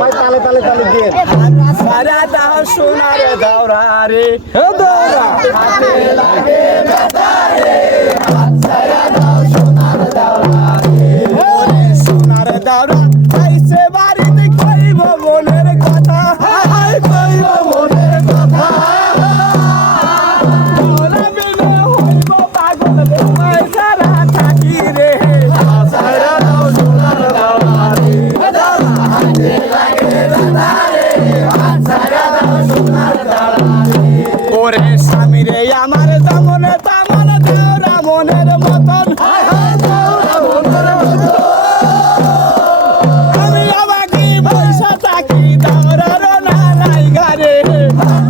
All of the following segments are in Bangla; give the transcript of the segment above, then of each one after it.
ভাই তালে তালে তালে দিয়ে সারা দাও সোনার দাওরা রে দৌড়া হাতে লাগে ব্যথা রে সারা দাও সোনার দাওরা রে ওরে সোনার দাওরা আইছে বাড়িতে কইব মনের কথা হাই কইব মনের কথা ওরা বিনে হইব পাগল তোমায় সারা থাকি রে সারা দাও সোনার দাওরা রে হাতে লাগে ব্যথা রে সারা দাও সোনার দাওরা রে ওরে স্বামী রে আমার দামনে তামন দেওরা মনের মতন দেওরা মনের মতন আমি আমাকে পয়সা থাকি দেওরার না নাই গারে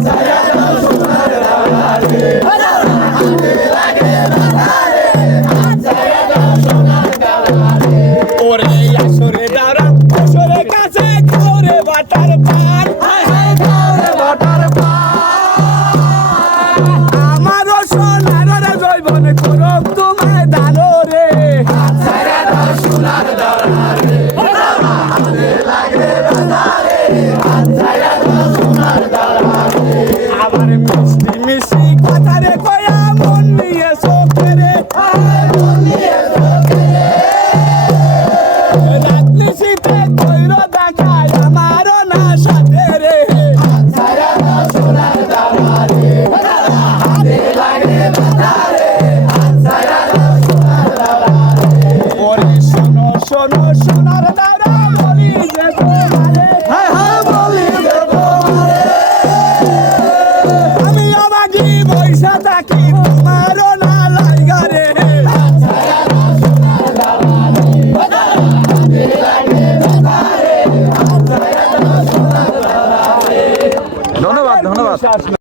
সারা দাও সোনার দাওরা রে হাতে লাগে ব্যথা রে সারা দাও সোনার দাওরা রে ওরে আসরে দাওরা আসরে কাছে খাওরে বাটার পান খাওরে বাটার পান আমারও সোনার রে জৈবন করব তোমায় দানো রে সারা দাও সোনার দাওরা রে হাতে লাগে ব্যথা রে সারা দাও সোনার দাওরা রে আবার মিষ্টি মিষ্টি কথা রে কয়া মন নিয়ে চোখে রে মন নিয়ে চোখে রাত্রি শীতে কইর দেখায় আমারও না সাথে রে সারা দাও সোনার দাওরা রে হাতে লাগে ব্যথা রে সারা দাও সোনার দাওরা রে ওরে শোনো শোনো সোনার দাওরা বলি যে তোমারে বলি যে তোমারে আমি অবাগি বৈশা থাকি তোমারও না লাইগা রে সারা দাও সোনার দাওরা রে হাতে লাগে ব্যথা রে সারা দাও সোনার দাওরা রে ধন্যবাদ ধন্যবাদ